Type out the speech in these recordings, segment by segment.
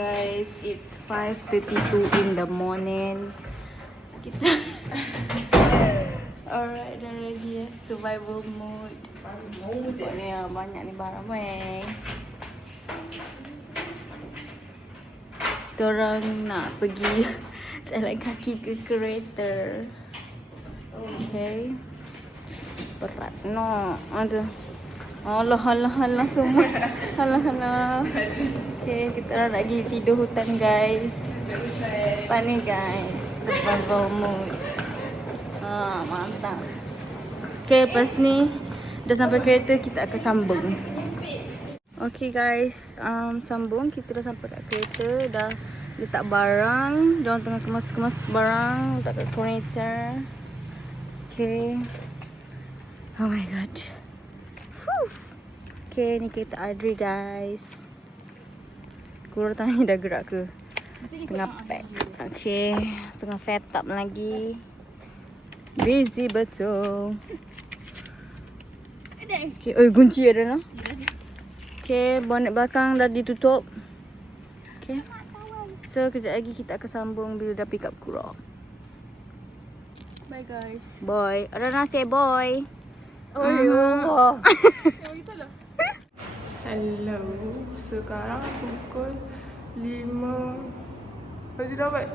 guys, it's 5:32 in the morning. Kita alright, dah ready ya. Survival mode. Tengok ni ya, banyak ni barang weh. Kita orang nak pergi jalan kaki ke kereta. Okay. Berat no. Aduh. Allah semua. Allah. Okay, kita orang nak pergi tidur hutan guys. Apa ni guys? Survival mode. Mantap. Okay, lepas ni dah sampai kereta, kita akan sambung. Okay guys, sambung. Kita dah sampai kat kereta. Dah letak barang. Diorang tengah kemas barang. Letak kat furniture. Okay. Oh my god. Okay, ni kereta Adri guys. Kurang tanya dah gerak ke? Tengah pack. Okay, tengah set up lagi. Busy betul. Okay, kunci ada lah. Okay, bonnet belakang dah ditutup. Okay. So, kejap lagi kita akan sambung bila dah pick up kurang. Bye guys. Boy, ada nasi boy. Oh ya. Hello. Sekarang pukul 5. Baju dah buat.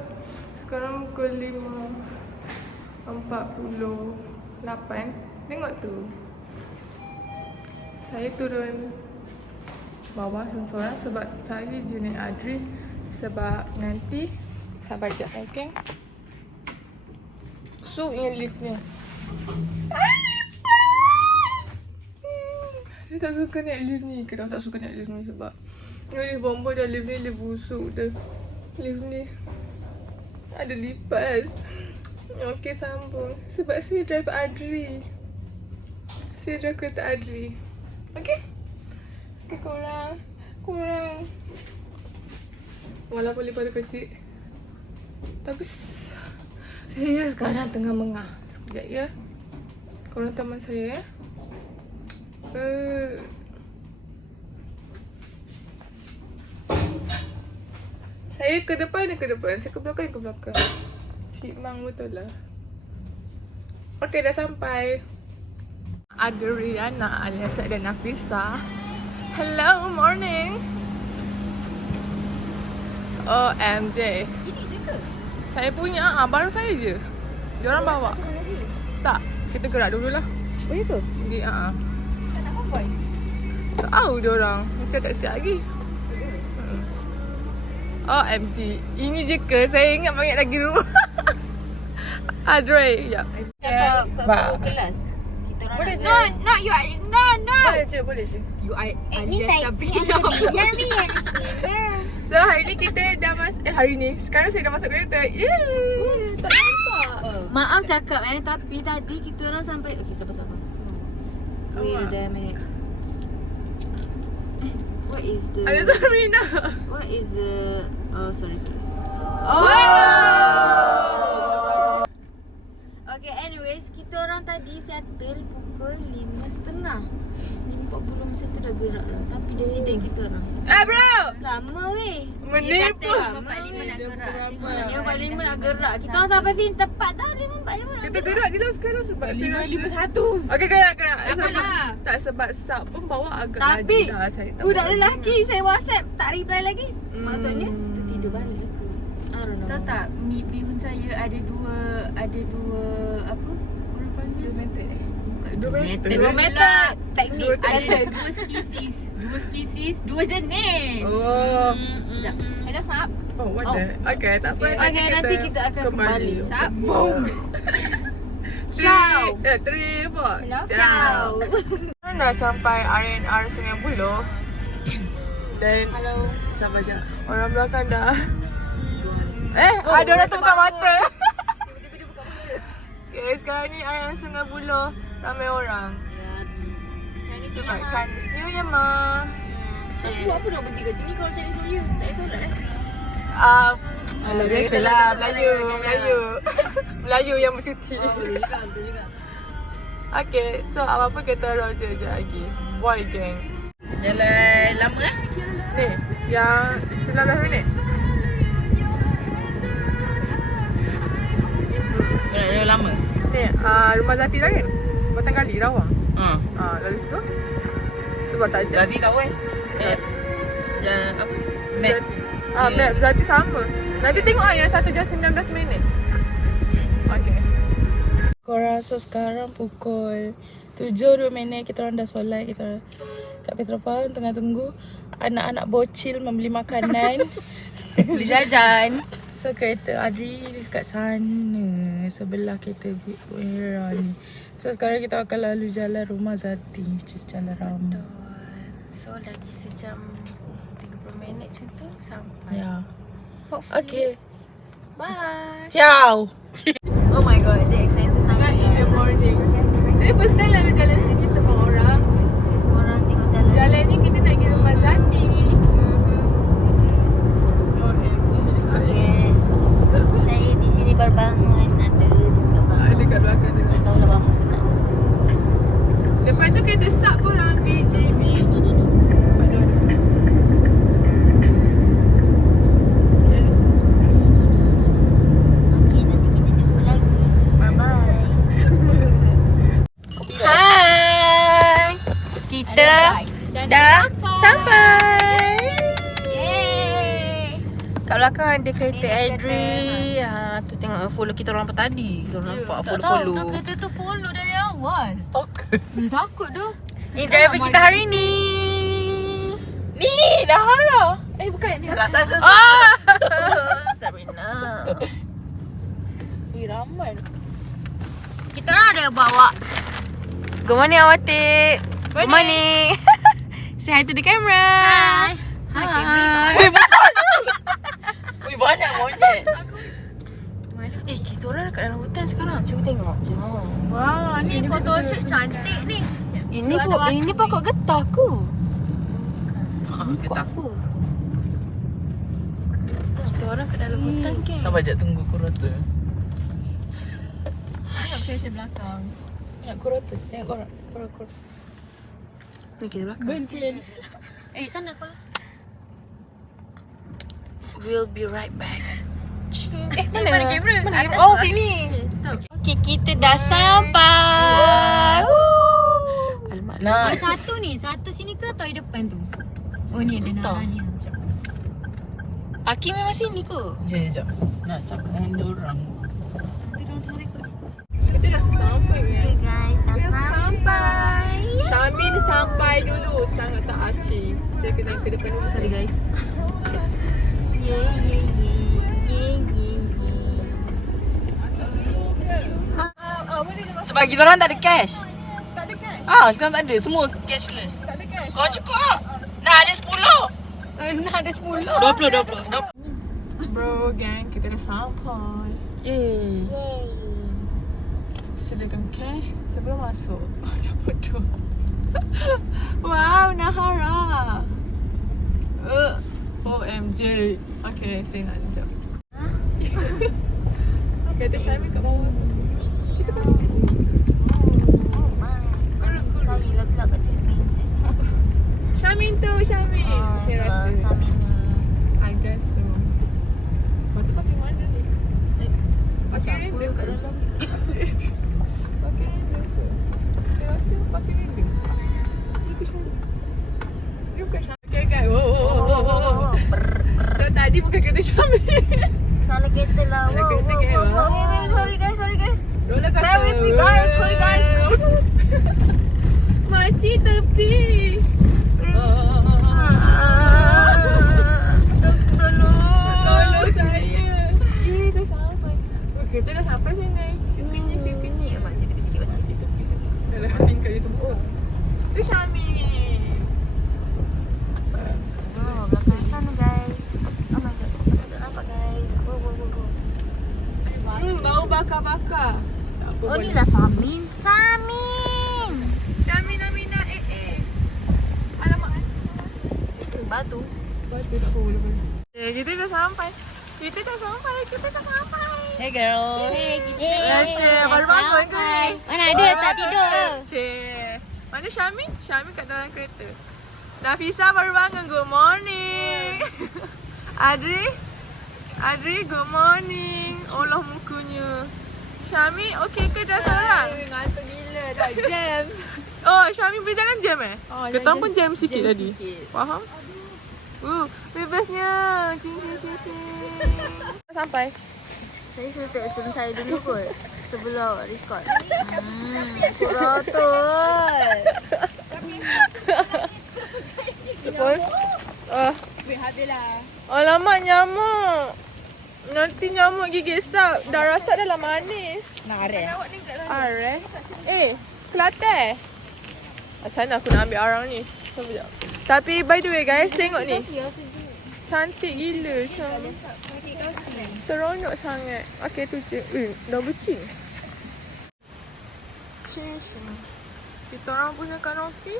Sekarang pukul 5:48. Tengok tu. Saya turun bawah seorang sebab saya je naik Adri. Sebab nanti sabar jap, okay? So, yang liftnya. Saya tak suka naik lift ni. Kenapa tak suka naik lift ni? Sebab lift bomba dah, lift ni lift busuk dah. Lift ni ada lipas. Okay, sambung. Sebab saya drive Adri. Saya drive kereta Adri. Okay? Okay, korang. Walaupun lipas tu kecil, tapi saya sekarang tengah mengah. Sekejap ya. Korang teman saya ya. Saya ke depan, dia ke depan. Saya ke belakang, dia ke belakang. Cik Mang betul lah. Okay, dah sampai. Ada Rihanna alias ada Nafisa. Hello, morning. OMG. Ini je ke? Saya punya, baru saya je. Diorang bawa. Tak, kita gerak dulu lah. Oh ya ke? Pergi, Tak nak konvoy? tak tahu diorang. Macam tak siap lagi. OMG. Ini je ke? Saya ingat banyak lagi dulu. Adre, ya. Cakap kelas. Kita orang Boleh nak je. No, you are no. Boleh je. You are Ni tak So, hari ni kita dah hari ni. Sekarang saya dah masuk kereta. Yeay. Tak nampak. Maaf cakap tapi tadi kita orang sampai sabar. Wait a minute. What is the Ada Zarina. What is the sorry. Okay, anyways, kita orang tadi settle pukul 5:30. 5:40 macam tu dah gerak lah. Tapi accident kita orang. Bro. Lama weh. Menipu. 5:45 nak gerak. 5:45 nak gerak. Kita orang sampai sini tepat tau 5:45 nak Kita gerak je lah sekarang sebab 5:51. Okay, gerak. Apalah. Tak, sebab sub pun bawa agak Tapi laju dah. Saya tak budak bawa lelaki saya WhatsApp tak reply lagi. Maksudnya tertidur balik. I don't know. Tahu tak, mi bihun saya ada dua apa? Orang panggil Dua meter. 2 meter teknik. ada dua spesies, dua jenis. Oh. Sekejap. Hello, Sap. Oh, what the? Okay, tak apa. Okay, nanti kita akan kembali. Sap. Boom. Ciao. 3, 4. Hello. Ciao. Kita dah sampai RNR Sungai Buloh. Dan Hello. sabar je. Orang belakang dah. Ada orang tu buka mata. Tiba-tiba dia buka mata. Okay, sekarang ni RNR Sungai Buloh. Ramai orang. Sebab Chinese New Year mah. Tapi buat apa nak berhenti kat sini kalau Chinese New Year? Tak payah solat Alah, biasalah Melayu yang bercuti. Betul juga. Okay, so apa-apa kita roger je lagi. Boy gang. Jalan lama Ni, Yang 19 minit. Yang lama. Ni, rumah Zati lah kan? Batang Kali, Rawang. Lalu situ sebab tak je. Zati tahu apa? Map. Map Zati sama. Nanti tengok yang 1 jam 19 minit. Okay. Korang, so sekarang pukul 7.02 kita orang dah solat. Kita kat Petropaun tengah tunggu anak-anak bocil membeli makanan. Beli jajan. So kereta Adri dekat sana, sebelah kereta Wira ni. So sekarang kita akan lalu jalan rumah Zati, which is Jalan Rama. So lagi sejam 30 minit macam tu sampai. Ya. Hopefully. Okay. Bye. Ciao. Oh my god, dia excited sangat. In the morning. Saya first time lalu jalan sini sama orang. Semua orang tengok jalan. Jalan ni kita nak pergi rumah Zati. OMG. Okay. Saya di sini berbangun. Ada dekat belakang. Ada kat belakang tu. Tak tahulah bangun ke tak. Lepas tu kereta sub pun orang PJB. Tu. Aduh. Okay, nanti kita jumpa lagi. Bye-bye. Hai. Kita dah sampai. Yeay. Kat belakang ada kereta Adri. Tu tengok follow kita orang apa tadi. Kita orang nampak follow-follow. Kereta tu follow dari awal. Takut tu. Ini driver kita hari ni. Ni dah halau. Bukan ni. Salah saya. Sabrina. Ramai. Kita orang ada bawa. Good morning Awatik. Good morning. Say hi to the camera. Hi. Wih, banyak monyet. Kita orang dekat dalam hutan sekarang. Cuba tengok. Wah, ni photoshoot cantik ni. Ini pokok getah ku. Kita. Kita orang kat dalam hutan ke? Sabar jap tunggu kurata. Tengok kereta belakang. Tengok kurata. Tengok korang. Korang. Ni kita belakang. Ben. Sana kau lah. We'll be right back. Mana kamera? Mana kamera? Oh, sini. Okay, kita dah sampai. Alamak. Nah, Satu ni, satu sini ke atau di depan tu? Oh ni ada Entah. Nara ni. Parking memang sini ke? jap. Nak cakap dengan diorang. Kita dah sampai kan? Guys, Dah sampai. Syamin sampai dulu. Sangat tak aci. Saya kena ke depan dulu. Sorry guys. Sebab kita orang tak ada cash. Tak ada kan? Kita orang tak ada. Semua cashless. Tak ada kan? Kau cukup tak? Nak ada 10. Nak ada 10. 20. Bro, gang, kita dah sampai. Yay. Sediakan cash sebelum masuk. Macam bodoh. Wow, Nahara. OMG. Okay, saya nak jap. Kereta Syamin kat bawah tu. Kita pergi kat sini. Saya lah pula kat Cermin. Syamin tu, Syamin. Saya rasa. Syamin ni. I guess so. Lepas tu pakai mana ni? Pakai render kat dalam. Pakai render ke? Saya rasa pakai render. Ni ke Syamin? Ni bukan Syamin. Okay. Oh. So tadi bukan kereta Syamin. Salah kereta lah. Salah kereta ke? Sorry guys. Roller coaster. Bear with me guys. Sorry guys. Makcik tepi. Tolong saya. Dah sampai. Kereta dah sampai sini. Sikitnya. Makcik tepi sikit makcik. Makcik tepi. Dah Syamin kat YouTube. Itu Syamin. Oh, belakang sana guys. Oh my god. Tak nampak guys. Go. Bau bakar-bakar. Tak apa. Oh ni lah Samin. Syamin Amina Alamak. Batu. Batu tak boleh. Kita dah sampai. Hey girl. Baru bangun ke ni? Mana ada tak tidur. Cik. Mana Syamin? Syamin kat dalam kereta. Nafisa baru bangun. Good morning. Adri, good morning. Allah mukunya. Syami, okey ke dah seorang? Ngantuk gila dah jam. Oh, Syami berjalan jam eh? Oh, Ketang pun jam sikit jam tadi. sikit. Faham? Bebasnya. Cing. Sampai. Saya suruh turun saya dulu kot. Sebelum record. Kurotol. Sepon. Alamak, nyamuk. Nanti nyamuk gigit sap. Dah rasa dah lah manis. Are. Kelantan. Macam mana aku nak ambil arang ni? Sekejap. Tapi by the way guys, tengok ni. Cantik gila. Seronok sangat. Okay, tu je. Dah bercing. Cing. Kita orang punya kanopi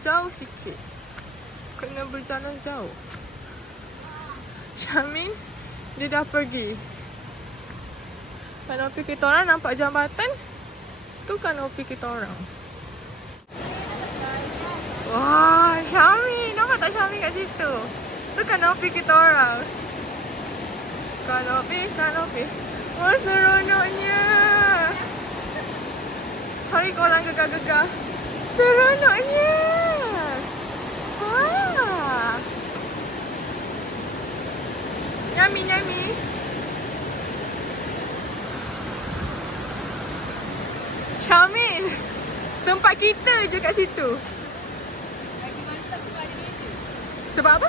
jauh sikit. Kena berjalan jauh. Syamin, dia dah pergi. Kanopi kita orang nampak jambatan. Tu kanopi kita orang. Wah, Syamin. Nampak tak Syamin kat situ? Tu kanopi kita orang. Kanopi. Wah, seronoknya. Sorry korang gegar-gegar. Seronoknya. Wah. Yummy. Syamin, tempat kita je kat situ. Sebab apa?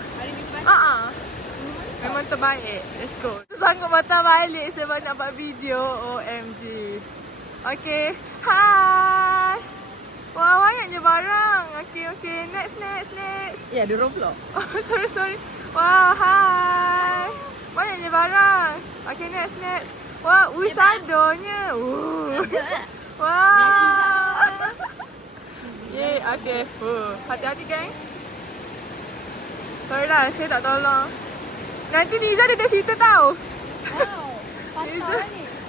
Memang terbaik. Let's go. Sanggup patah balik sebab nak buat video. OMG. Okay. Hai. Wah, banyaknya barang. Okay. Next. Ya, ada orang pula. Oh, sorry. Wah, hai. Banyaknya barang. Okay, next. Wah, sadonya. Wah. Yeay, okay. Hati-hati, geng. Sorry lah, saya tak tolong. Nanti Niza ada di situ tau.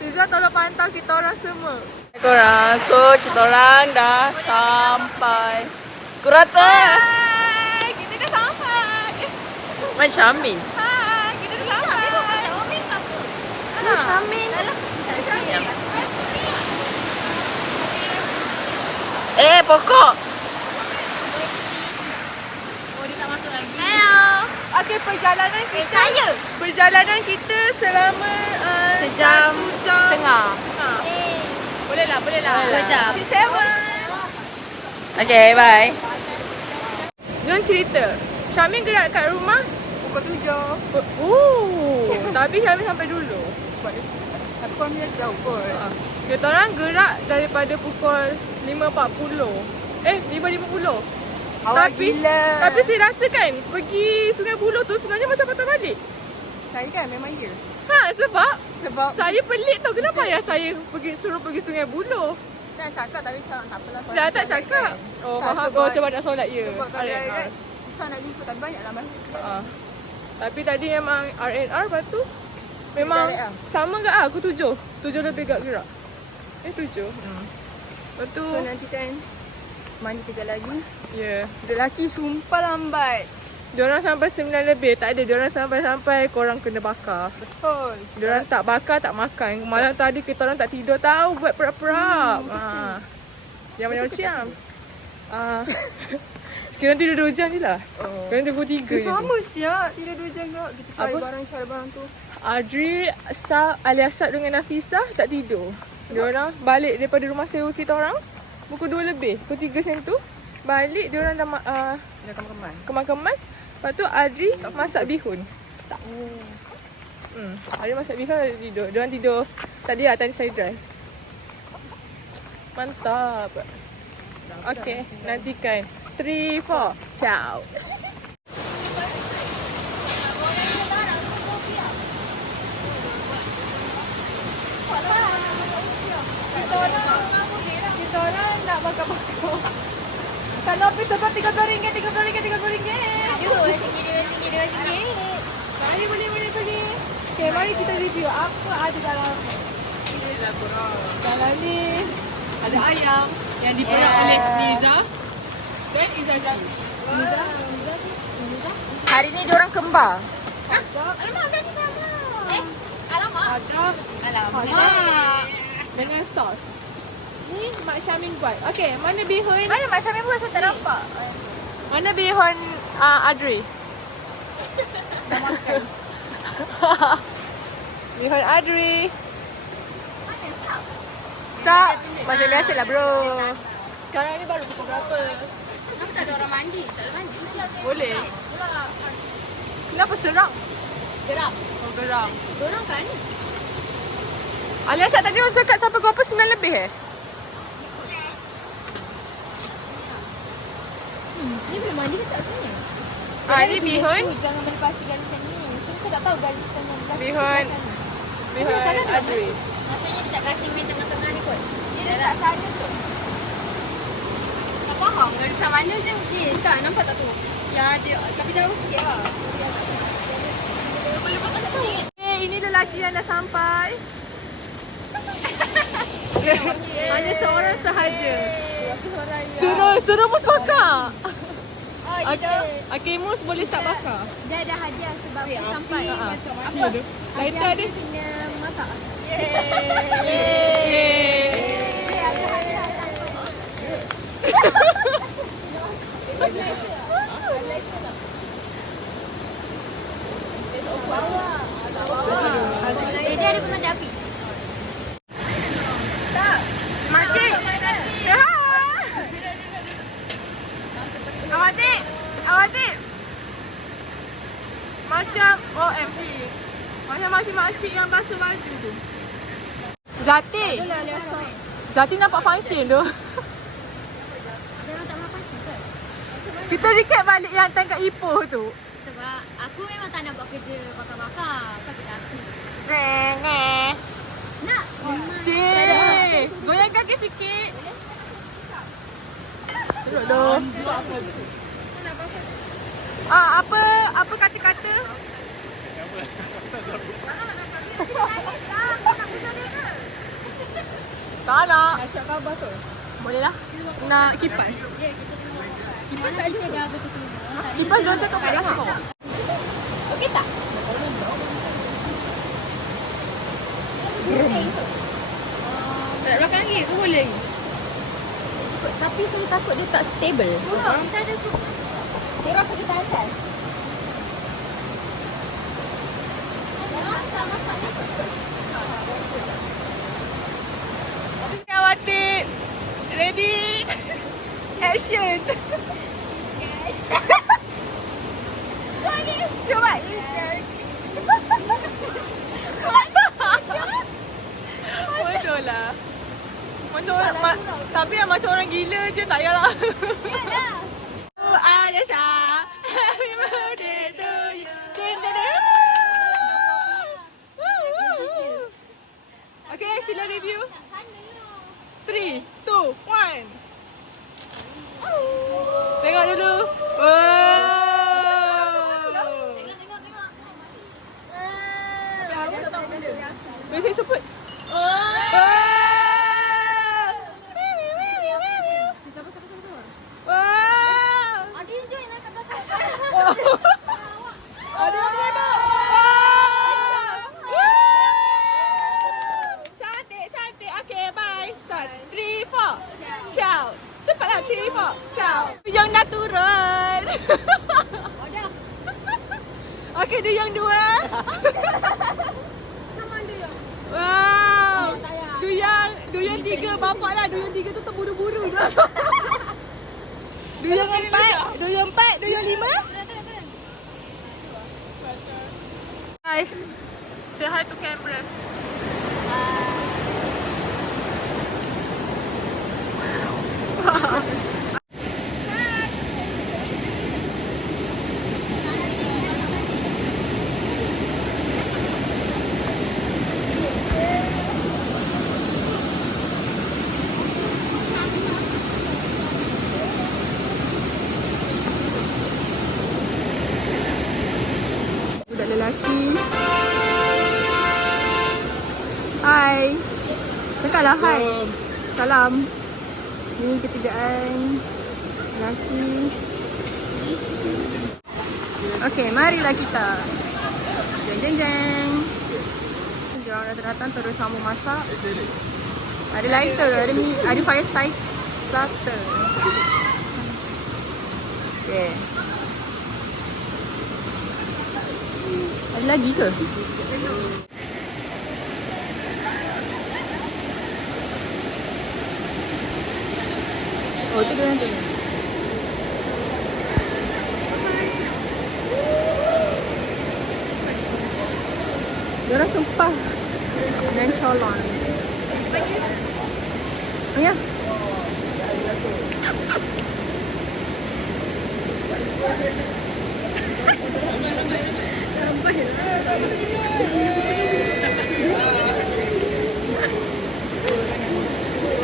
Niza tolong pantau kita orang semua. Korang, so kita orang dah sampai Kurata. Hai, kita dah sampai. Macam Syamin. Hai, kita dah sampai. Syamin. Pokok. Okay, perjalanan kita selama Sejam setengah. Boleh lah. 2 jam. 6-7. Okay, bye. Jom cerita. Syamin gerak kat rumah pukul 7. Tapi Syamin sampai dulu. Aku kan dia jauh kot. Kita orang gerak daripada pukul 5.40. 5.50. Awak gila. Tapi saya rasa kan pergi Sungai Buloh tu sebenarnya macam patah balik. Saya kan memang ya. Sebab Sebab saya pelik tau kenapa ayah saya suruh pergi Sungai Buloh. nak cakap tapi tak apalah. Dah tak cakap. Oh, Tak, faham. sebab- Sebab nak solat ya. Sebab kalau RNR susah nak jumpa tapi banyak lah masa. Tapi tadi memang RNR, lepas tu memang direct lah. sama ke aku 7 lebih gerak. 7. Lepas tu So nanti kan mandi kejap lagi. ya. Lelaki sumpah lambat. Diorang sampai 9 lebih. Tak ada. Diorang sampai korang kena bakar. Betul. Diorang tak bakar, tak makan. Malam tadi kita orang tak tidur tahu. Buat perap-perap. Yang macam-macam. Kita tidur 2 jam je lah. Kena tidur 3 je. Sama siap. Tidak 2 jam kau. Kita cari Apa? barang tu. Adri, Aliasat dengan Nafisah tak tidur. Diorang balik daripada rumah sewa kita orang pukul 2 lebih. Pukul 3 macam tu. Balik diorang dah Dah kemas-kemas. kemas-kemas. Lepas tu Adri masak bihun. Tak. Adri masak bihun, Adri tidur. Diorang tidur tadi lah, tadi saya drive. Mantap. Okay, nantikan. 3, 4. Ciao. Kita orang nak bakar-bakar. Kanopi sebab RM30. Mari boleh pergi. Okay, mari kita review apa ada dalam ni. Ada ayam yang diperak oleh Niza dan Iza Jati. Hari ni diorang kembar. Alamak. Dengan sos. Ni Mak Syamin buat. Okey, mana bihun? Mana Mak Syamil buat saya tak nampak. Mana bihun Adri? Dah makan. Bihun Adri. Sak. Macam biasa lah bro. Sekarang ni baru pukul berapa? Kenapa tak ada orang mandi? Tak ada mandi. Boleh. Kenapa serak? Geram. Oh geram. Dorang kan? Alias tadi orang cakap sampai pukul 9 lebih Ni boleh mandi ke tak sebenarnya? Ni bihun. Jangan melepasi garisan ni. Saya tak tahu garisan yang belas. Bihun. Bihun Adri. Maknanya dia tak kasi main tengah-tengah ni kot. Dia tak sana tu. Tak faham garisan mana je. Tak nampak tak tu? Ya dia tapi jauh sikit lah. Ini lelaki yang dah sampai. Hanya seorang sahaja. Suruh mus bakar. Okay, mus boleh start bakar. Dia ada hadiah sebab sampai. Apa tu? Lighter dia. Kena masak. Dia ada pemanjat api. Makcik. Awatik. Awatik. Macam OMG. Macam makcik yang basuh baju tu. Zati. Zati nampak function tu. Jangan tak makan ke? Kita recap balik yang time kat Ipoh tu. Sebab aku memang tak nak buat kerja bakar-bakar. Kau kita aku. Nak? Cik. Goyang kaki sikit. Duduk dah. Apa kata-kata? Tak nak. Nak siap khabar tu? Boleh lah. Nak kipas. Ya, kita tengok. Kipas tak kita dah betul-betul. Kipas dah tak kat dalam. Okey tak? Tak belakang lagi ke boleh? Tapi saya takut dia tak stable. Turun, kita ada tu. Tengok pergi ke atas. Awatik. Ready? Action. Cuba. Bodoh lah. Tapi yang macam orang gila je tak payahlah. Alisa, happy birthday to you. Okay, Sheila review. 3, 2, 1. Tengok dulu. Mesti sebut. Adi enjoy nak kat belakang. Ada. Cantik. Okay, bye. 3, 4. Ciao. Cepatlah 3, 4. Ciao. Yang dah turun. Okay, dia yang dua. Wow. Duyang 3 bapak lah. Duyang 3 tu terburu-buru dah. Duyang 4, duyang 5. Guys, say hi to camera. Budak lelaki. Hai. Cakaplah hai. Salam. Ni ketigaan lelaki. Okey, marilah kita. Jeng jeng jeng. Diorang dah datang terus sambung masak. Ada lighter, ada fire starter. Okey. Ada lagi ke? Oh, tu dia tu. Diorang sumpah dan colon. Oh ya.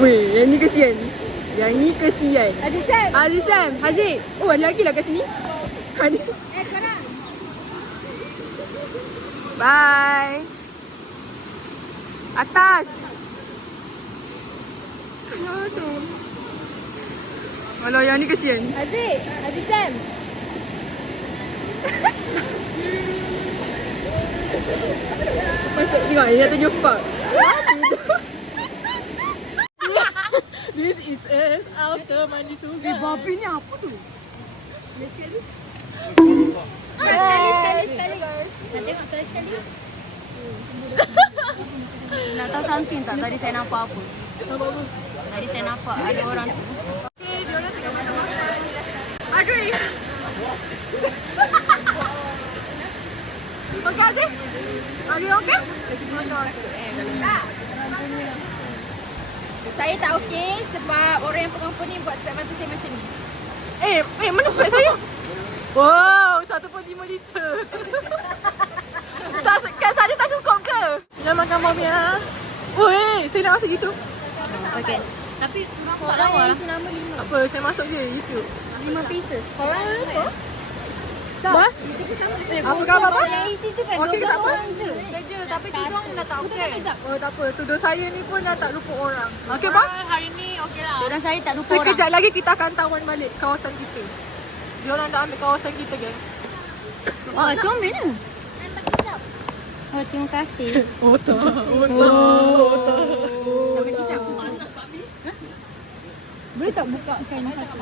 Weh, yang ni kesian. Yang ni kesian. Adi Sam. Haziq. Oh, ada lagi lah kat sini. Ada. Korang. Bye. Atas. Alah, yang ni kesian. Aziz, Aziz Sam. Masuk tengok, dia dah tunjuk pak. This is us after mandi sungai. Babi ni apa tu? Sekali. Nak tengok sekali. Nak tahu something tak? Tadi saya nampak apa? Tadi saya nampak ada orang tu. Agree. Okay, Aziz? Are you okay? Saya tak okey sebab orang yang pengampun ni buat spek mata saya macam ni. Mana spek saya? Wow, 1.5 liter. Kat sana tak cukup ke? Jangan makan babi ya. Oi, saya nak masuk YouTube. Okey. Tapi tak lawa lah. Nama 5. Apa, saya masuk je YouTube. 5 pieces. Korang apa? Bos? Apa khabar bos? Yang isi tu kan Okey ke 12 tak bos? orang je. Kerja tapi tudung dah tak okey. Oh tak apa, tudung saya ni pun dah tak lupa orang. Okey bos? Hari ni okey lah. Diorang saya tak lupa orang. Sekejap lagi kita akan tawan balik kawasan kita. Diorang dah ambil kawasan kita geng. Oh, comel ke? Oh, terima kasih. Oh tak. Sampai kicap. Boleh tak buka kain satu?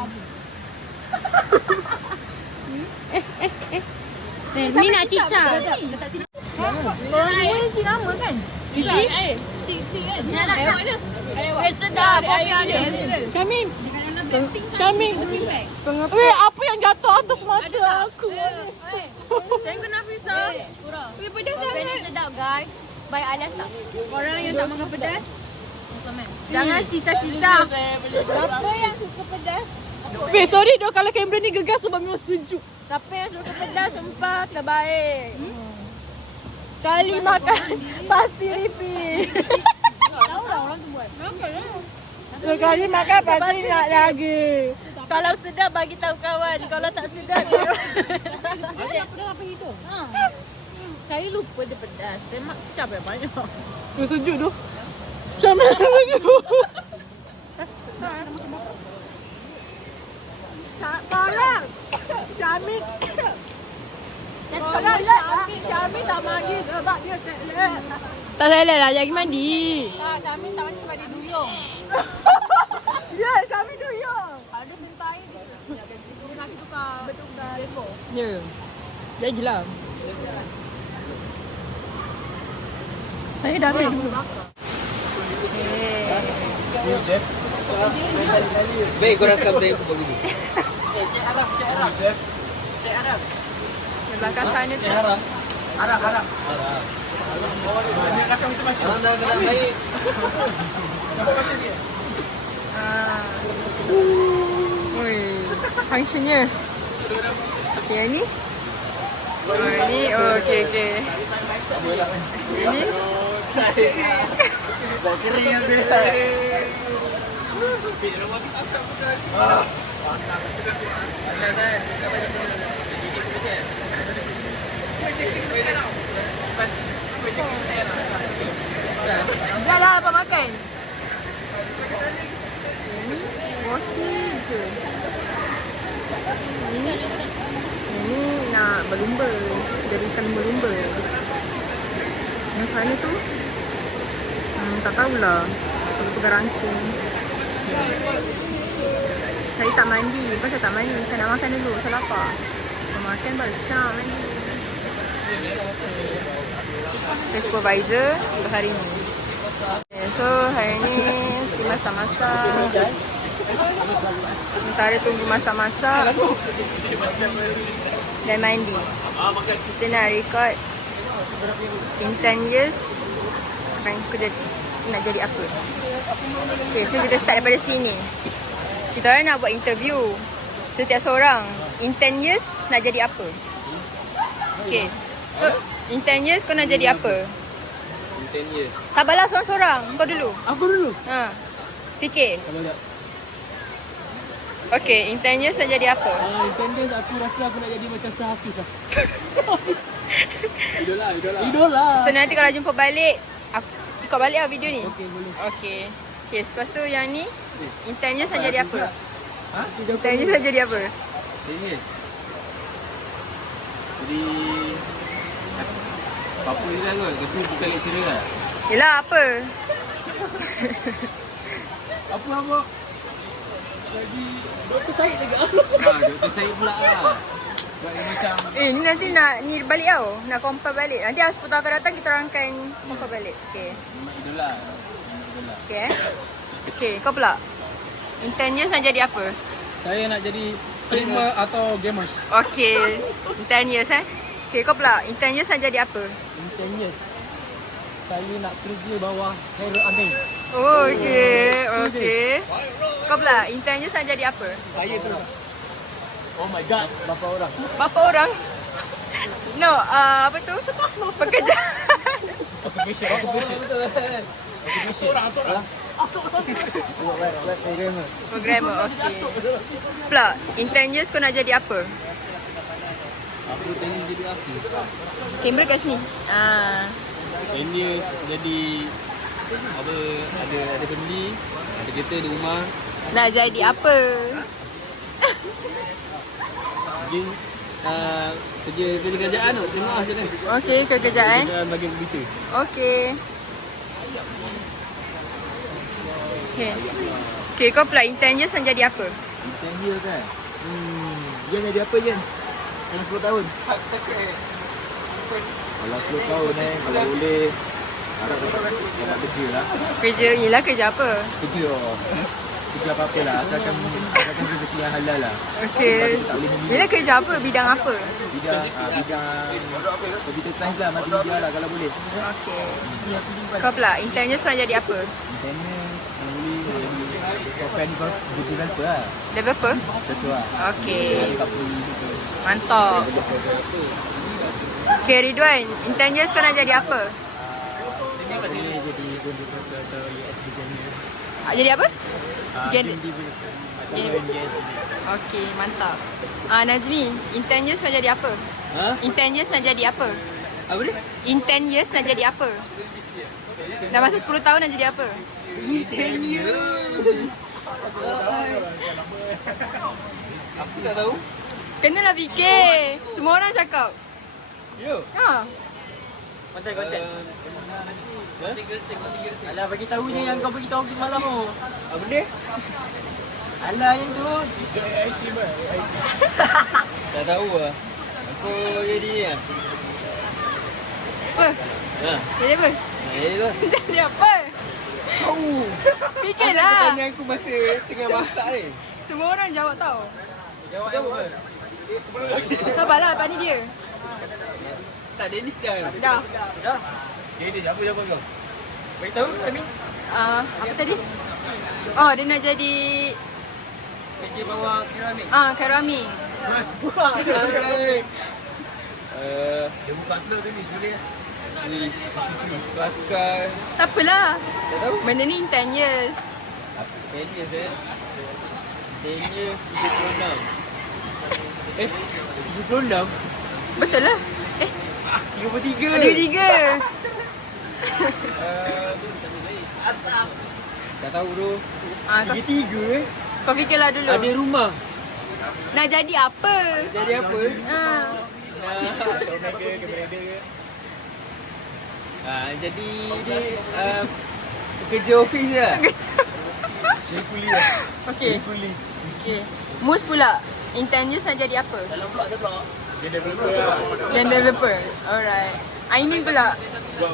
Ni nak cicak. Korang semua isi nama kan? Gigi? Nak tengok dia. Sedap kopi dia. Kami. Kami. Weh, apa yang jatuh atas mata aku? Tengok Nafisa. Weh, pedas sangat. Sedap guys. Baik alias tak? Orang yang tak makan pedas. Jangan cicak-cicak. Siapa yang suka pedas? Weh, sorry doh kalau kamera ni gegas sebab memang sejuk. Siapa yang suka pedas sumpah terbaik. Sekali makan pasti repeat. Tahu lah orang tu buat. Sekali makan pasti nak lagi. Kalau sedap bagi tahu kawan, kalau tak sedap Apa itu? Saya lupa dia pedas. Saya mak cicak banyak. Weh, sejuk doh. Sama sejuk. Tolong. Syamik. Tolong Syamik tak mandi sebab dia toilet. Tak salah lah, lagi mandi. Syamik tak mandi sebab dia duyung. Ya, Syamik duyung. Ada sentuh air dia. Dia nak tukar dekor. Ya. Jadilah. Saya dah ambil dulu. Baik, korang rekam tadi aku bagi dulu. Belakang sana tu. Arah. Ini rekam itu masih. Arah dah kena baik. Nampak masih dia? Wih, functionnya. Okey, yang ni. Oh, ini. Oh, okey. Ini. Bawa kering habis. Dah lah, apa makan? Roti je. Ini. makan lumba-lumba. Yang sana tu tak tahulah. Kalau pegang rangkung. Saya tak mandi. Pasal tak mandi, saya nak makan dulu. Saya lapar. Saya makan baru saya mandi. Saya supervisor untuk hari ni. Okay, so hari ni kita masak-masak. Sementara tunggu masak-masak dan mandi. Kita nak record in 10 years akan kerja nak jadi apa. Okay, so kita start daripada sini. Kita orang nak buat interview setiap seorang. In 10 years nak jadi apa? Okay, so in 10 years kau nak jadi apa? In 10 years. Sabarlah seorang-seorang. Kau dulu. Aku dulu. Ha. Fikir. Sabar tak? Okay, in 10 years nak jadi apa? In 10 years aku rasa aku nak jadi macam Syafiq lah. Idola. So nanti kalau jumpa balik, aku ikut balik lah video ni. Okey, boleh. Okay. Okay, lepas tu yang ni, in 10 years nak jadi apa? Ha? In 10 years nak jadi apa? 10 years. Jadi apa je lah kot. Tapi bukan lecturer lah. Yelah, apa? Apa? Lagi Dr. Syed lagi. Dr. Syed pula lah. Buat yang macam Ni nanti nak ni balik tau. Nak compare balik. Nanti 10 tahun akan datang kita orang akan compare balik. Okay. memang idola. Okay Okay, kau pula? In 10 years nak jadi apa? Saya nak jadi streamer atau gamers. Okay. In 10 years Okay, kau pula? In 10 years nak jadi apa? In 10 years saya nak kerja bawah Hairul Amin. Oh, okay. Kau pula? In 10 years nak jadi apa? Saya tu. Oh my god, berapa orang? Berapa orang? No, apa tu? Pekerja. Programmer, okay. Pula, in 10 years kau nak jadi apa? Aku tanya jadi apa? Kamera kat sini. 10 years jadi ada family, ada kereta, ada rumah. Nak jadi apa? Mungkin kerja kerajaan tu, tengok macam mana. Okay, kerjaan. Kerjaan bagian komputer. Okay. Okay, kau pula in 10 years nak jadi apa? 10 years kan? Dia jadi apa je? Dalam 10 tahun. Kalau 10 tahun kalau boleh harap dapat kerja lah. Kerja, yelah kerja apa? Kerja kerja apa-apa lah. Asalkan rezeki yang halal lah. Okay. Tak boleh memilih. Yelah kerja apa? Bidang apa? Bidang computer science lah, masih media lah kalau boleh. Okay. Kau pula in 10 years nak jadi apa? Tennis, kalau boleh software developer lah. Developer? Betul lah. Okay. Tak perlu gitu. Mantap. Okay, Ridwan, in 10 years kau nak jadi apa? Boleh jadi game developer atau USB designer. Jadi apa? Game developer atau game designer. Okay, mantap. Nazmi, in 10 years nak jadi apa? Ha? In 10 years nak jadi apa? Apa dia? In 10 years nak jadi apa? Dah masa 10 tahun nak jadi apa? In 10 years. Aku tak tahu. Kenalah fikir. Semua orang cakap. Yo. Ha. Konten. Alah, bagi tahu je yang kau bagi tahu malam tu. Apa dia? Alah yang tu. Tak tahu lah. Aku jadi ni lah. Apa? Ha. Jadi apa? Jadi tu. Jadi apa? Tahu. Fikirlah. Tanya aku masa tengah masak ni. Semua orang jawab tau. Jawab apa? Sabarlah, apa ni dia? Tak, Dennis dah. Dah. Dah. Dia apa kau? Bagi tahu Syami. Apa tadi? Oh, dia nak jadi Kerja bawah keramik. keramik. Dia buka slow tu ni boleh. Kelakar. Tak apalah. Tak tahu. Benda ni in 10 years. 10 years 10 years 76. 76? Betul lah. 33. Ada 3. Tak tahu tu. Kau, 33 kau fikirlah dulu. Ada rumah. Nak jadi apa? Jadi apa? kamera ke. Jadi dia pekerja office lah. Dia kuli lah. Okay. Mus pula. In 10 years nak jadi apa? Dia developer lah. Game developer. Alright. Aini pula. Blog.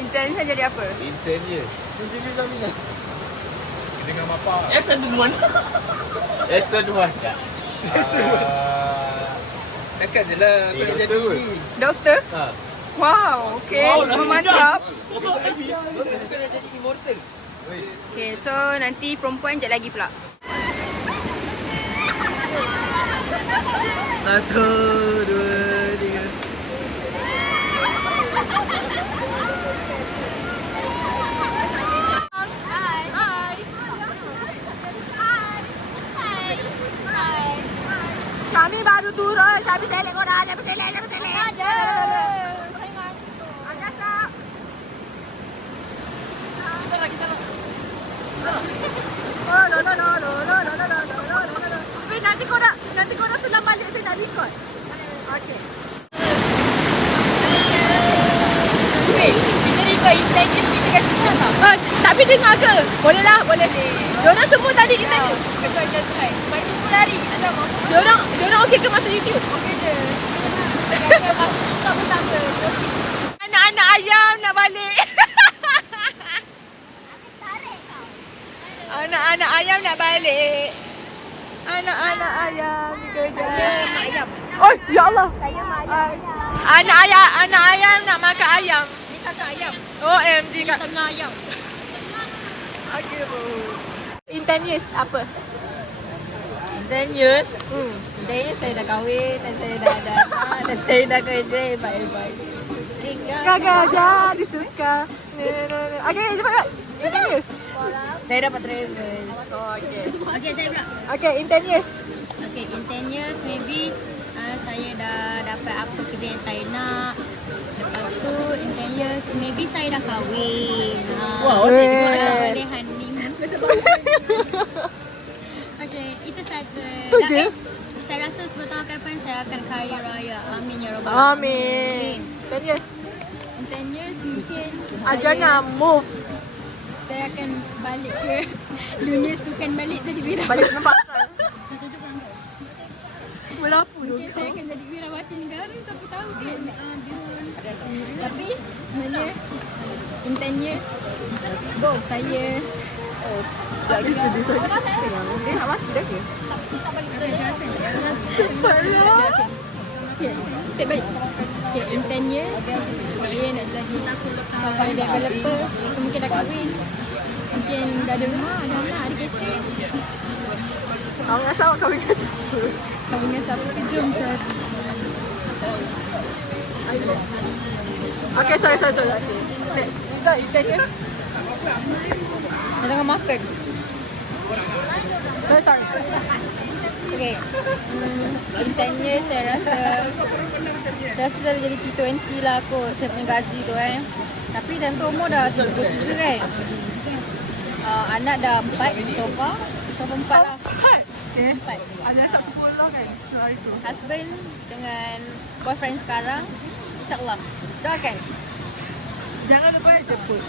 In 10 years nak jadi apa? In 10 years. Dia kami lah. Dengan mapa. S1. Dekat je lah. Kau nak jadi Doktor? Wow, okay. Mantap. Kau nak jadi immortal. Okay, so nanti perempuan sekejap lagi pula. 1, 2, 3. Kami baru turun. Kami selek korang. Kami selek. Ada. Oh, no. Tapi nanti kau nak selam balik, saya nak record. Okay. Kita record intention kita kat sini tak? Tapi dengar ke? Boleh lah, boleh. Diorang semua tadi intention. Mari semua lari. Diorang okey ke masuk YouTube? Okey je. Anak-anak ayam nak balik. Anak-anak ayam nak balik. Anak-anak ayam kerja. Ayam. Oh, ya Allah. Saya ayam. Anak ayam nak makan ayam. Ni kakak ayam. OMG Kak. Tengah ayam. Okay, bro. In 10 years apa? 10 years. 10 years saya dah kahwin dan saya dah ada anak dan saya dah kerja baik-baik. Gagal jadi suka. Okay, cepat. In 10 years. Saya dapat travel. Okay, saya pula. Okay, in 10 years. Okay, in 10 years maybe saya dah dapat apa kerja yang saya nak. Lepas tu in 10 years maybe saya dah kahwin. Wah, okey di mana? Dah boleh honeymoon. Okay, itu saja. Tu je? Saya rasa 10 tahun ke depan saya akan kaya raya. Amin ya rabbal Amin. 10 years. In 10 years mungkin Ajana move. saya akan balik ke dunia sukan balik jadi wira. Balik nampak. Berapa Mungkin saya akan jadi wirawati negara, siapa tahu kan. Tapi sebenarnya in 10 years saya lagi sedih saya. Dia nak mati dah ke? Okay, take balik. Okay, in 10 years saya nak jadi software developer. So mungkin dah kahwin, mungkin dah ada rumah, ada anak, ada kereta. Kau dengan siapa? Kau dengan siapa? Kahwin dengan siapa ke, jom cari. Okay, sorry. Next. Kita in 10 years. Dia tengah makan. Sorry. Okay. In 10 years saya rasa saya jadi T20 lah kot. Saya punya gaji tu Tapi time tu umur dah 33 kan. Anak dah 4 so far. So 4 lah. Okay. Ada sab 10 kan hari tu. Husband dengan boyfriend sekarang. InsyaAllah. Doakan. Jangan lupa jemput.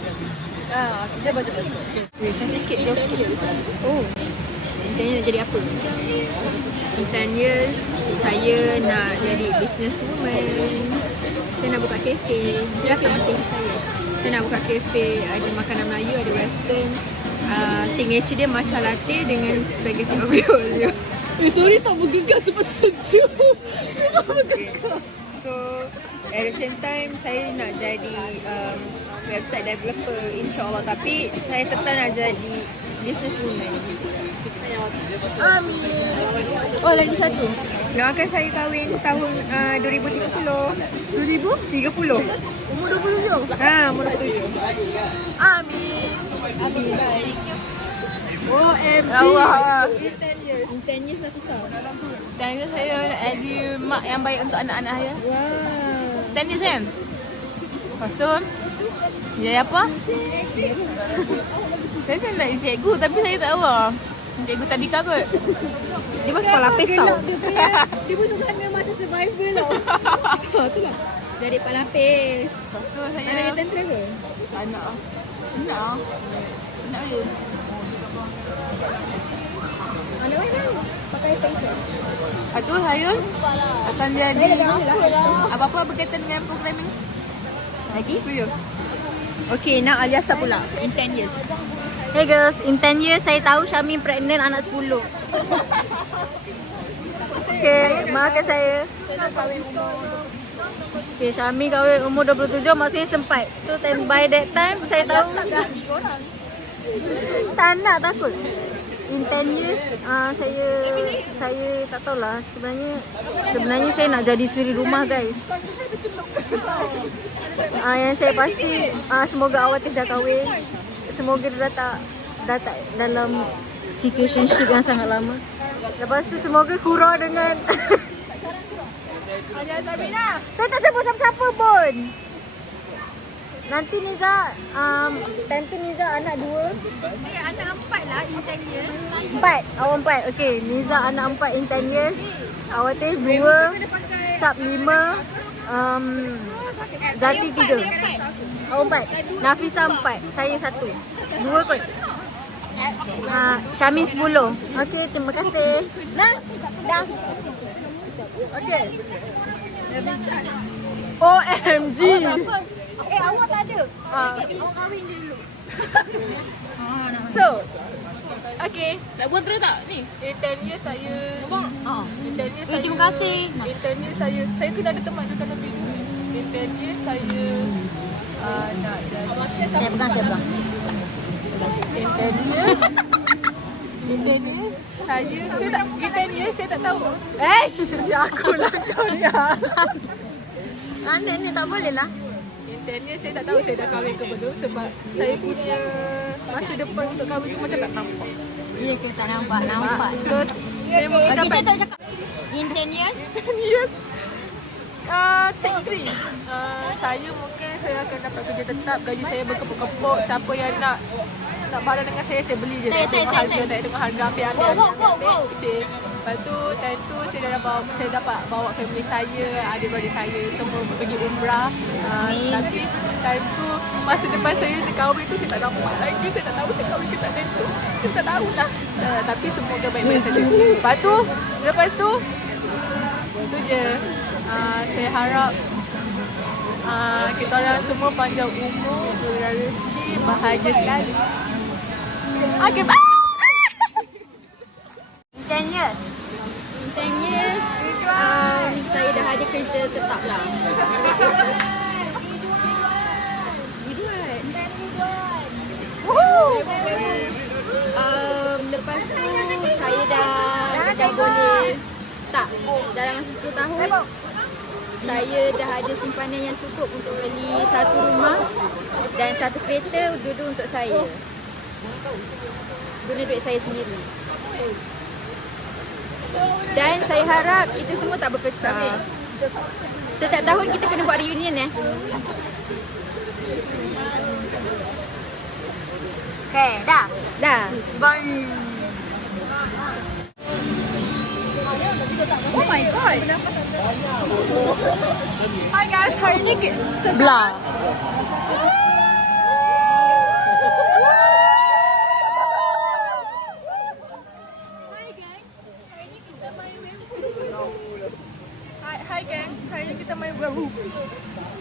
Kita berjumpa. Cantik sikit, jauh sikit. Oh. Saya nak jadi apa? In 10 years, saya nak jadi businesswoman. Saya nak buka kafe. Datang kafe saya. Saya nak buka kafe. Ada makanan Melayu, ada western. Signature dia matcha latte dengan spaghetti aglio olio. Sorry tak bergegas sebab sejuk. Sebab bergegas. So at the same time saya nak jadi website developer insyaAllah, tapi saya tetap nak jadi businesswoman. Oh, lagi satu. Doakan saya kahwin tahun 2030. 2030. Umur 27. Umur 27. Amin. Baik. OMG. Allah. In 10 years dah susah. Dan itu saya nak jadi mak yang baik untuk anak-anak saya. Wow. 10 years kan? Lepas tu jadi apa? Saya nak jadi cikgu tapi saya tak tahu lah. Cikgu tadika kot. Dia pun sekolah lapis tau. Dia pun suasana masa survival tau. Tu lah. Jadi palapis. Mana yang tentera ke? Tak nak lah. Nak lah. Nak je. Mana mana? Pakai face. Atul Hayul akan jadi apa-apa berkaitan dengan program ini. Lagi? Okay, now Aliasa pula. In 10 years. Hey girls, in 10 years saya tahu Syami pregnant anak 10. Okay, maafkan saya. Okay, Syami kahwin umur 27 maksudnya sempat. So by that time saya tahu tak nak takut. In 10 years saya tak tahulah sebenarnya saya nak jadi suri rumah guys. Yang saya pasti semoga Awatif dah kahwin. Semoga dia dah tak dalam situationship yang sangat lama. Lepas tu semoga Kura dengan saya tak sebut siapa-siapa pun. Nanti Niza, tentu Niza anak 2. Anak 4 lah in 10 years. 4, awak 4. Okay, Niza anak 4 in 10 years. Awatif 2, Sab 5, Zati 3. Awak 4. Nafisa 4, saya 1. 2 kot. Syami 10. Okay, terima kasih. Nah, dah. Okay. OMG. Awak tak ada. Awak kahwin je dulu. So, okay. Nak buat terus tak ni? In 10 years saya in 10 years saya terima kasih. In 10 years saya kena ada teman dekat Nabi. In 10 years saya nak jadi Saya pegang. In 10 years In 10 years saya tak tahu. Aku lah kau ni. Mana ni tak boleh lah. In 10 years saya tak tahu saya dah kahwin ke belum sebab saya punya masa depan untuk kahwin tu macam tak nampak. Ya, kita tak nampak. So, saya mau Okay, dapat saya tak cakap. In 10 years, 10 years. Take 3. Saya mungkin saya akan dapat kerja tetap, gaji saya berkepuk-kepuk. Siapa yang nak barang dengan saya beli je. Tak tengok harga, tak tengok harga, ambil kecil. Lepas tu, time tu saya dapat bawa family saya, adik-beradik saya semua pergi umrah. Tapi time tu masa depan saya nak kahwin tu saya tak nampak lagi. Saya tak tahu saya kahwin ke tak tentu. Saya tak tahu lah. Tapi semoga baik-baik saja. Lepas tu itu je. Saya harap kita orang semua panjang umur, berada rezeki, bahagia selalu. Okay, bye! In 10 years. In 10 years, saya dah ada kerja tetap lah. Lepas tu saya dah boleh tak dalam masa 10 tahun saya dah ada simpanan yang cukup untuk beli satu rumah dan satu kereta dua-dua untuk saya. Guna duit saya sendiri. Dan saya harap kita semua tak berpecah. Setiap tahun kita kena buat reunion Okay, dah. Bye. Oh my god. Hi guys, hari ni Blah. Hi gang, hari ni kita main werewolf.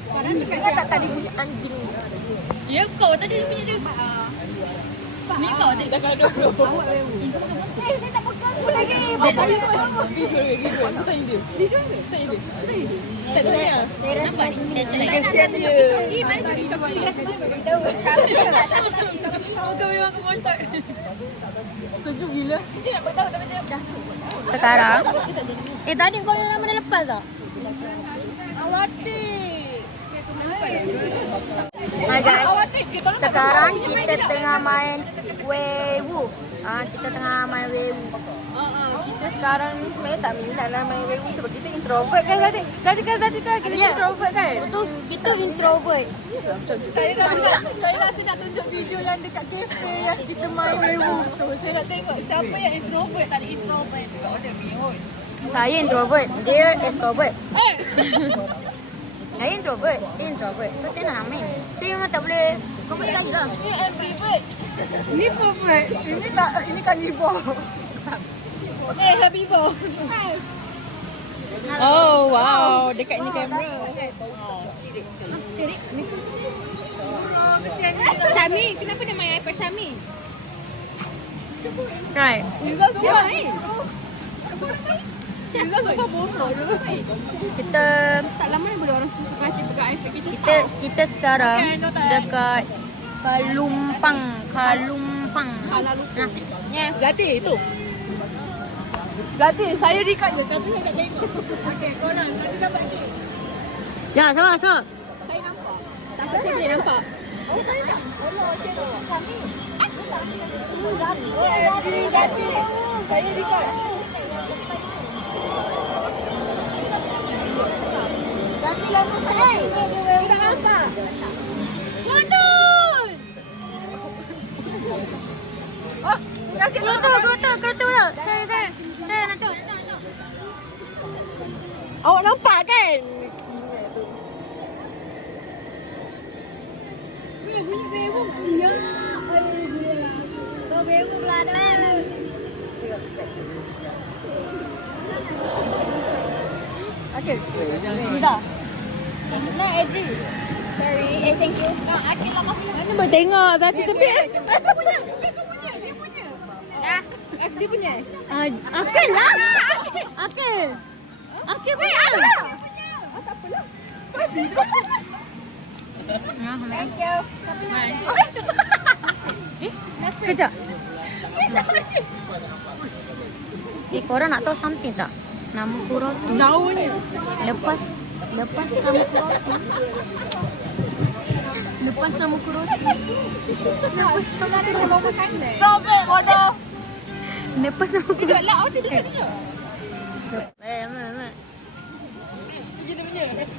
Sekarang dekat Tak tadi bunyi anjing. Ya kau tadi punya dia. Ni kau tadi. Dah kalau 20. Saya tak pegang pun lagi. Saya nampak ni. Saya nak satu coki-coki. Mana coki-coki? Siapa nak satu coki-coki? Moga memang kemontok. Sejuk gila. Sekarang Tadi kau yang lama dah lepas tak? Hai guys, sekarang kita tengah main werewolf. Kita tengah main werewolf. Kita kita sekarang ni sebenarnya tak minat lah main werewolf sebab kita introvert kan Zati? Zati kan? Kita introvert kan? Betul, kita introvert. Saya rasa nak tunjuk video yang dekat kafe yang kita main werewolf tu. Saya nak tengok siapa yang introvert, tak ada introvert. Oh, dia bihun. Saya introvert, dia extrovert. Saya introvert, dia introvert. So saya nak main. Saya memang tak boleh compare saya lah. Ini ambivert. Ni pervert. Ini carnivore. Herbivore. Oh, wow. Dekat ni kamera. Syami, kenapa dia main iPad Syami? Right. Dia main. Kita Tak lama ni boleh orang suka hati pegang iPad kita. kita sekarang dekat Kalumpang. Ya, Zati, tu. Zati, saya record je tapi saya tak tengok. Okey, korang. Zati dapat ni. Ya, sama. Saya nampak. Takut saya boleh nampak. Oh, saya tak. Allah, okey tu. Kami. Zati. Saya record. Zati lama saya. Tak nampak. Kerutu pula. Saya nak tengok. Awak nampak kan? Bunyi werewolf dia. Kau werewolf lah dah. Okey. Dah. Nah, Adri. Sorry. Thank you. Mana boleh tengok Zati tebik. Dah. Dia punya. Akil lah. Akil baik ah. Thank you. Kejap. Korang nak tahu something tak? Nama Kurotu. Daunnya. Lepas nama Kurotu. Lepas nama Kurotu. Robert, bodoh. Lepas nama Kurotu. Duduk lah, awak duduk.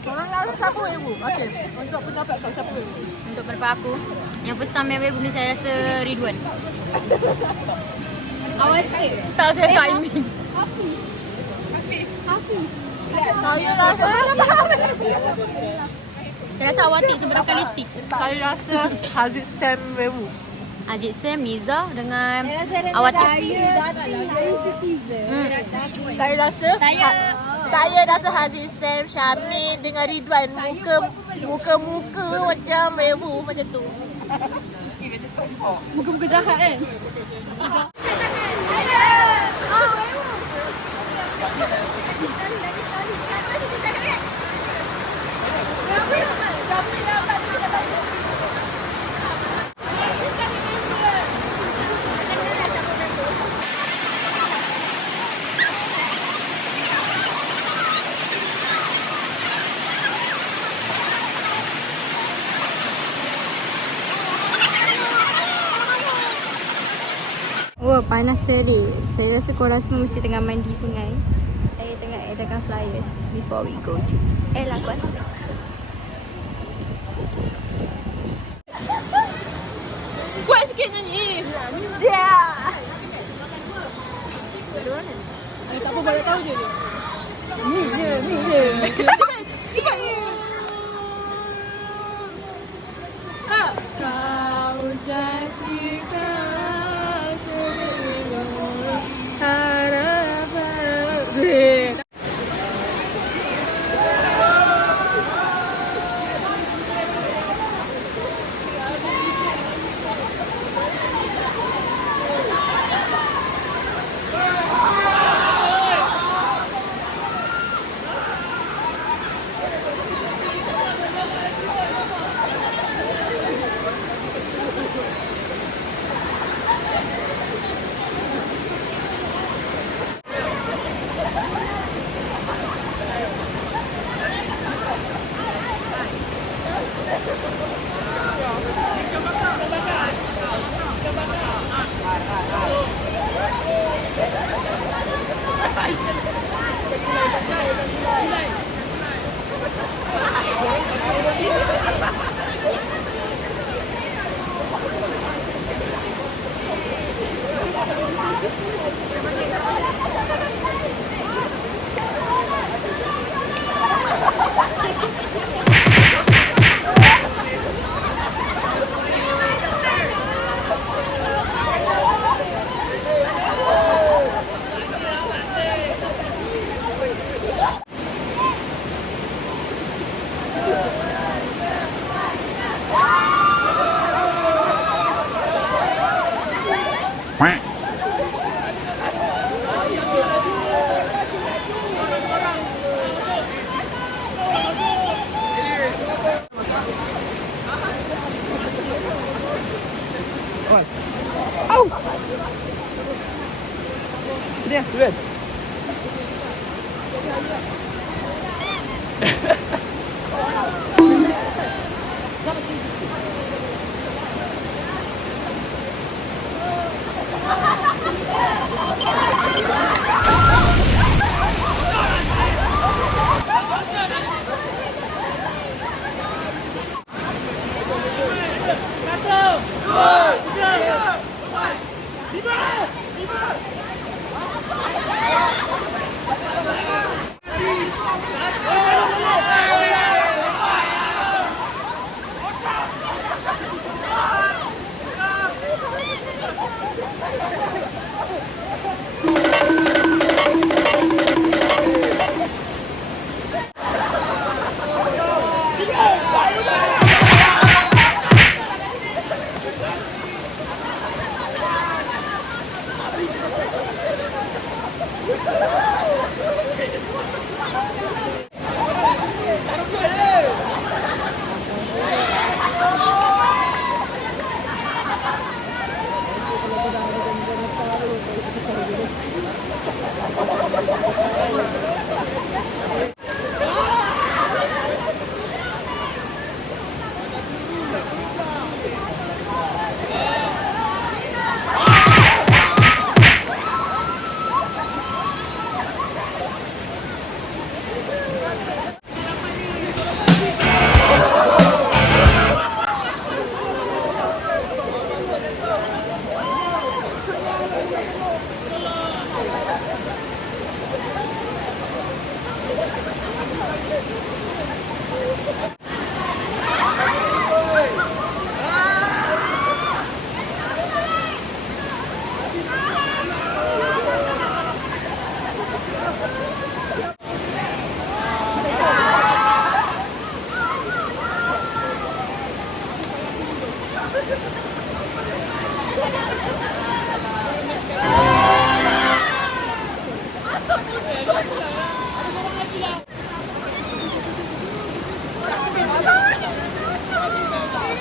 Korang rasa siapa werewolf? Okey, untuk pendapat kau siapa werewolf? Untuk pendapat aku, yang first time werewolf ni saya rasa Ridwan. Awak Tak, saya Saimin. Saya rasa Saya rasa Awati seberapa kalitik. saya rasa Haziq Sam werewolf. Aziz Sam, Niza dengan Awati. Saya rasa saya rasa Haziq Sam, Syamil dengan Ridwan muka macam werewolf macam tu. muka-muka jahat kan? Oh, panas terik. Saya rasa korang semua mesti tengah mandi sungai. Saya tengah adakan flyers before we go to Ella concert. Kuat sikit nyanyi. Tak apa, boleh tahu je. Ni je. Kau jadikan harapan.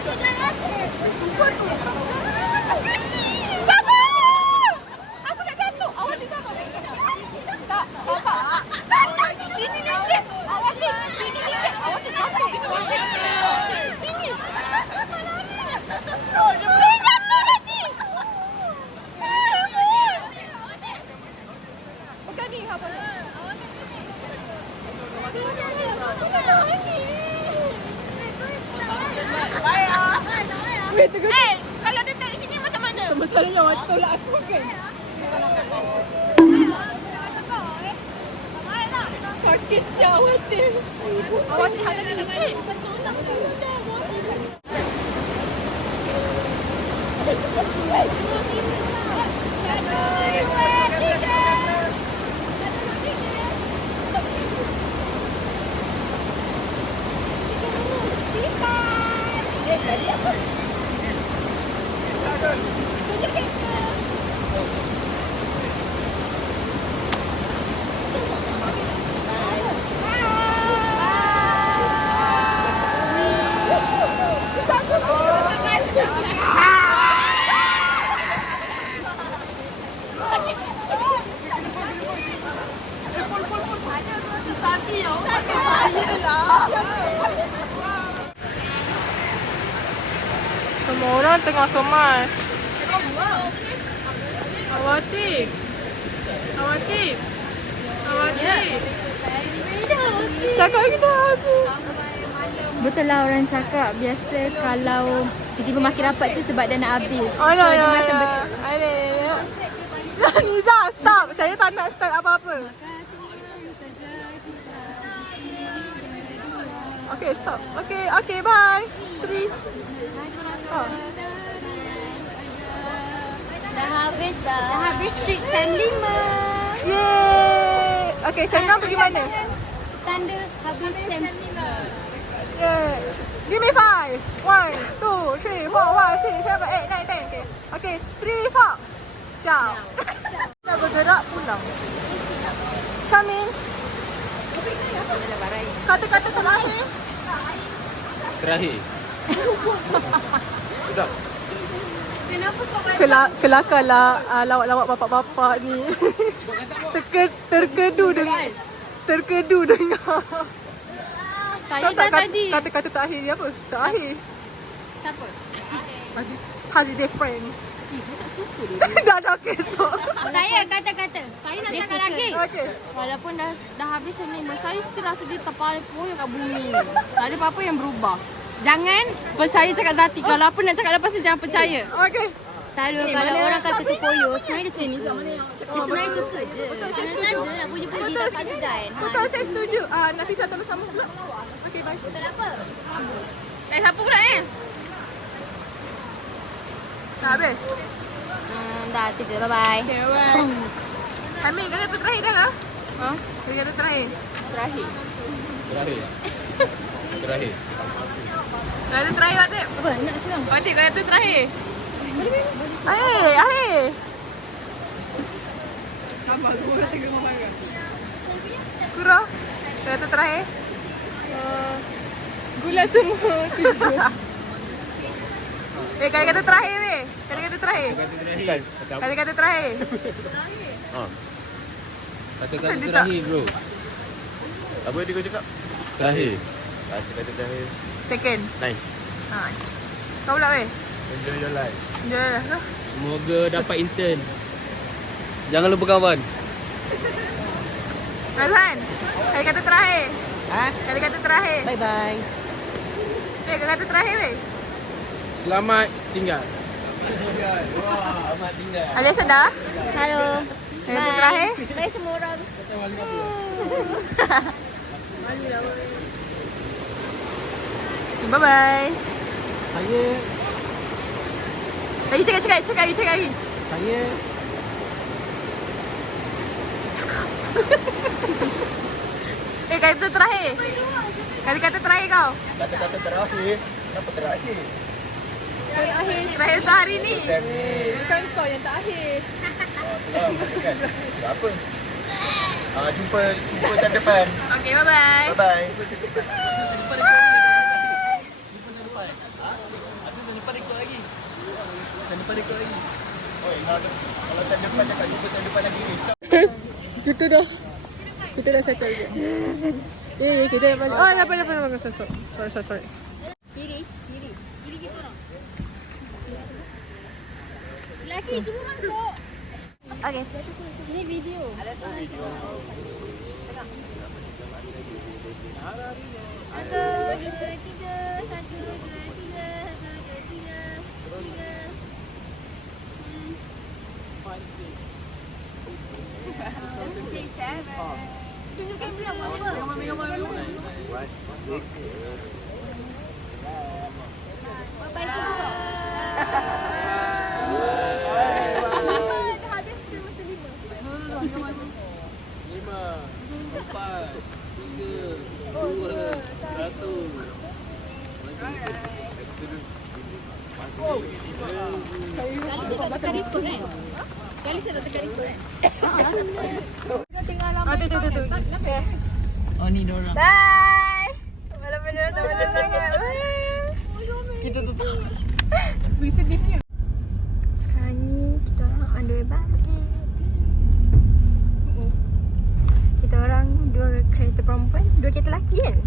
Aku nak jatuh. Awak ni sabar. Tak, bapak. Sini licin. Awak ni. Sini licin. Awak ni jatuh. Sini. Oh, dia boleh jatuh nanti. Bukan ni. Apa ni? Kalau dia tak di sini macam mana? Masalahnya awak tolak aku kan? Sakit siap awak ni. Awak ni hanya kena balik. Semua orang tengah kemas. Awatik. Awatik. Awatik. Cakap kita aku. Betul lah orang cakap biasa kalau tiba-tiba makin rapat tu sebab dah nak habis. Alah, dia ya, macam ya. betul. Niza, stop. Saya tak nak start apa-apa. Okay, stop. Okay, okay, bye. 3. Oh. Dah habis street San 5. Yeay. Okay, Senang pergi mana? Tanda habis San 5. Yeay. Give me 5. 1, 2, 3, 4, 5, 6, 7, 8, 9, 10. Okay, 3, 4. Ciao. Kita bergerak pulang. Syamin. Kata-kata terakhir. Terakhir. Sudah. Kenapa kau banyak? Kelakarlah lawak-lawak bapak-bapak ni. Terkedu dengar. Saya dah tadi. Kata-kata terakhir dia apa? Terakhir. Siapa? Haziq dia friend. Saya tak suka dia. Dah dah kesok. Saya kata-kata. Saya nak cakap lagi. Okay. Walaupun dah habis San 5, saya still rasa dia terpala poyo kat bumi ni. Tak ada apa-apa yang berubah. Jangan percaya cakap Zati. Kalau apa nak cakap lepas ni jangan percaya. Okay. Selalu kalau orang kata tu poyo, sebenarnya dia suka. Dia sebenarnya suka je. Jangan saja nak puji-puji dapat segan. Betul, saya setuju. Nafisa tolong sama pula. Okay, bye. Betul apa? Siapa pula ni? Dah habis? Dah tu je. Bye-bye. Okay, bye. Amin, kata terakhir dah ke? Ha? Kata terakhir. Terakhir. Terakhir. Kata terakhir, Watip. Apa? Nak silang? Watip, kata terakhir. Akhir. Apa tu orang tengah marah. Kura, kata terakhir. Gula semua. Kata-kata terakhir, weh. Kata-kata terakhir. Kata-kata terakhir. Kata-kata terakhir, bro. Apa yang dia cakap? Terakhir. Kata-kata terakhir. Second. Nice. Kau pula, weh. Enjoy your life. Enjoy lah. Semoga dapat intern. Jangan lupa kawan. Razan, kata-kata terakhir. Kata-kata terakhir. Bye-bye. Weh, kata-kata terakhir, weh. Selamat tinggal. Wah, amat tinggal. Alia sedar? Hello. Kata terakhir. Bye semua orang. Bye-bye. Saya Lagi cakap lagi. saya Kata terakhir. Kata-kata terakhir kau. kata-kata terakhir. Apa terakhir? Terakhir untuk hari ni. Bukan kau yang tak akhir. Kan? Tak apa. Jumpa tahun depan. Okay, bye-bye. Bye-bye. pada kau lagi. Oi, kalau saya depan cakap jumpa saya depan lagi ni. Kita dah settle je. Kita dah balik. Oh, dapat. Sorry. Lelaki cuma masuk. Okay. Ini video. Satu, dua, tiga. Satu, dua, tiga. Tunjuk kamera apa? Oh ni dorang. Bye. Malam benar sangat. Kita tutup. Sekarang ni kita orang on the way balik. Kita orang 2 kereta perempuan, 2 kereta lelaki kan?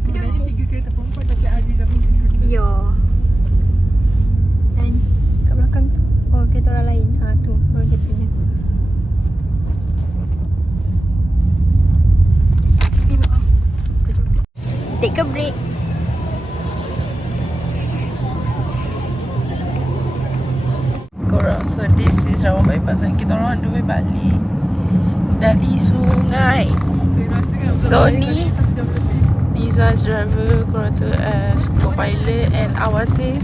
Sebenarnya 3 kereta perempuan tapi Adi dah minta. Ya. Dan kat belakang tu, oh kereta orang lain. Ha tu, baru keretanya. Take a break. Korang, so this is Rawang Bypass and kita orang on the way balik dari sungai. So ni Niza's driver, korang tu as co-pilot and Awatif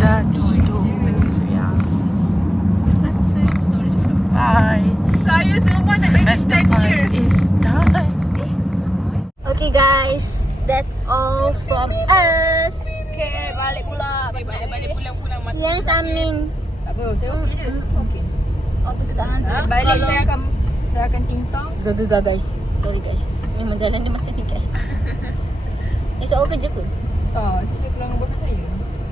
dah tidur. So yeah, that's it. Bye. Semester 5 is done. Okay guys, that's all from us. Okay, balik pula. Balik pulang. Siang Samin. Tak apa, saya okey je. Okey. Apa tu tahan? Balik saya akan tintang. Gagal guys. Sorry guys. Memang jalan dia macam ni guys. Esok awak kerja ke? Tak, saya pulang buat saya.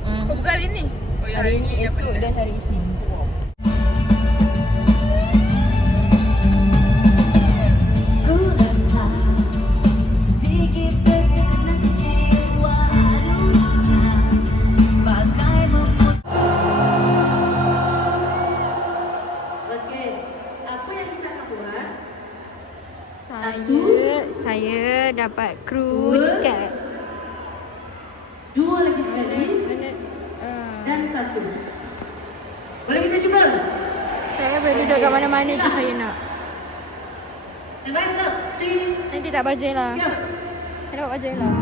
Oh, bukan hari ni? Oh, ya, Hari ni esok dan hari Isnin. Saya dapat kru tiket. 2 lagi sekali. Dan 1. Boleh kita cuba? Saya boleh duduk kat mana-mana je saya nak. Yang lain tak? Free. Nanti tak bajai lah. Ya. Saya dapat bajai lah.